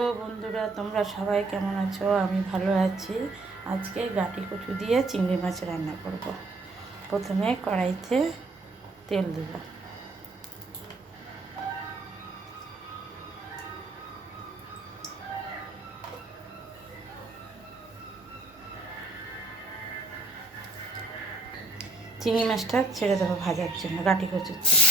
তো বন্ধুরা, তোমরা সবাই কেমন আছো? আমি ভালো আছি। আজকে গাটি কচু দিয়ে চিংড়ি মাছ রান্না করব। প্রথমে কড়াইতে তেল দিলাম। চিংড়ি মাছটা ছেড়ে দেবো ভাজার জন্য, গাটি কচুর জন্য।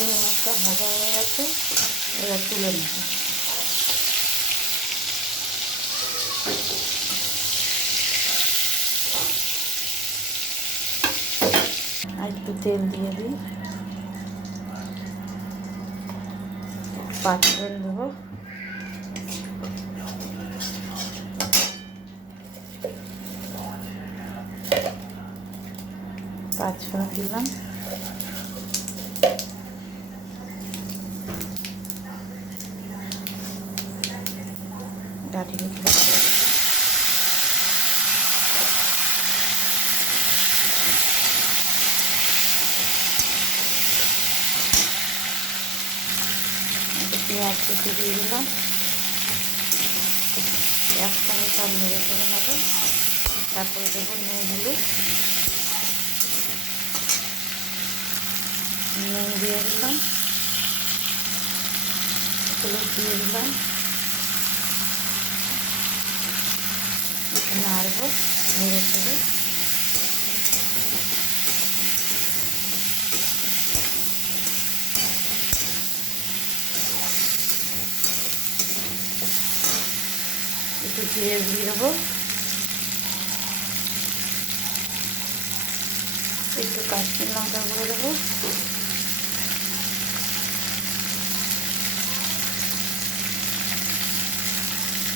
চিংড়ি মাছটা ভাজা হয়ে গেছে, এবার তুলে নেব। আর একটু তেল দিয়ে দিই, পাঁচফোড়ন দেবো, পাঁচফোড়ন দিলাম, গাটি কচু পেঁয়াজ কুচি দিয়ে দিলাম। একসঙ্গে সব নেড়ে চেড়ে নেবো। তারপরে দেবো নুন, হলুদ, নুন দিয়ে দিলাম, হলুদ দিয়ে দিলাম, নাড়বো নেড়ে চেড়ে। একটু জিরে দিয়ে দেবো, একটু কাশ্মীর লঙ্কা গুঁড়ো দেবো,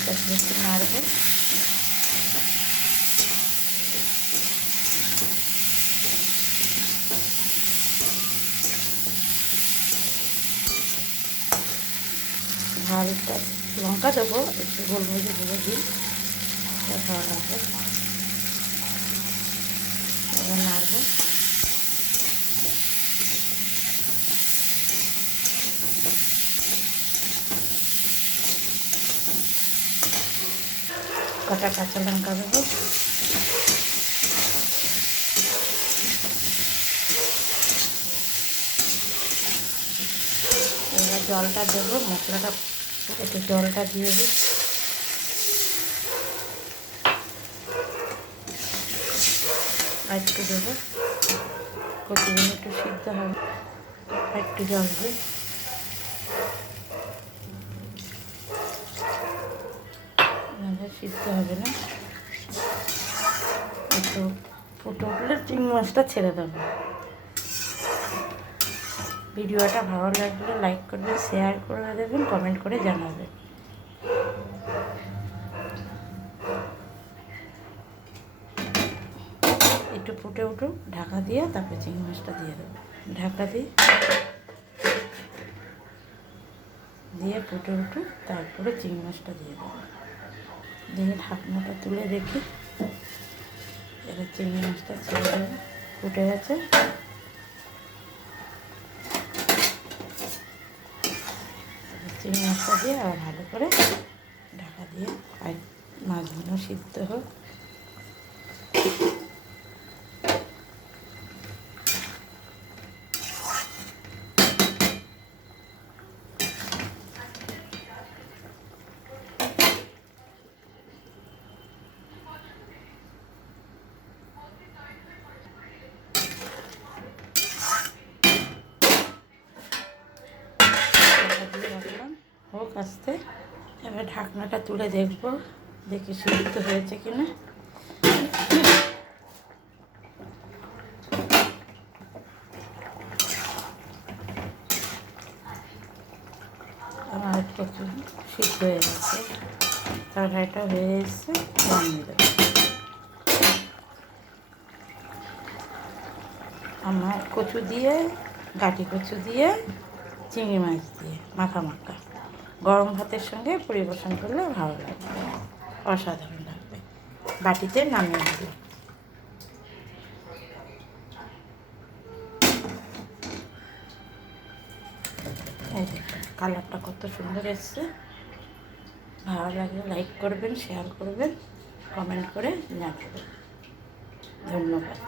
তারপরে একটু নাড়বো। ঝালটা লঙ্কা দেবো, একটু গোলমরিচ গুঁড়ো দিই, ভালো লাগবে। এবার নাড়বো। কটা কাঁচা লঙ্কা দেবো, এবার জলটা দেবো। মশলাটা একটু জলটা দিয়ে দিই, আর একটু দেবো। কচুগুলো একটু সিদ্ধ হবে, আর একটু জল দিই। সিদ্ধ হবে না, একটু ফুটে উঠলে চিংড়ি মাছটা ছেড়ে দেবো। ভিডিওটা ভালো লাগলে লাইক করবেন, শেয়ার করে দেবেন, কমেন্ট করে জানাবেন। একটু ফুটে উঠুক, ঢাকা দিয়ে তারপরে চিংড়ি মাছটা দিয়ে দেবো। ঢাকা দিয়ে ফুটে উঠুক, তারপরে চিংড়ি মাছটা দিয়ে দেবো। দিয়ে ঢাকনাটা তুলে দেখি, এবার চিংড়ি মাছটা ছেড়ে দেবো। ফুটে গেছে, চিংড়ি মাছটা দিয়ে আবার ভালো করে ঢাকা দিয়ে আর মাছগুলো সিদ্ধ হোক। হোক আস্তে। এবার ঢাকনাটা তুলে দেখবো, দেখি সিদ্ধ হয়েছে কিনা। আমার কচু সিদ্ধ হয়ে গেছে, তরকারিটা হয়ে এসছে, নামিয়ে দেবো। আমার কচু দিয়ে, গাঁটি কচু দিয়ে, চিংড়ি মাছ দিয়ে মাখা মাখা গরম ভাতের সঙ্গে পরিবেশন করলে ভালো লাগবে, অসাধারণ লাগবে। বাটিতে নামিয়ে দিল। এই দেখুন কালারটা কত সুন্দর এসছে। ভালো লাগলে লাইক করবেন, শেয়ার করবেন, কমেন্ট করে জানাবেন। ধন্যবাদ।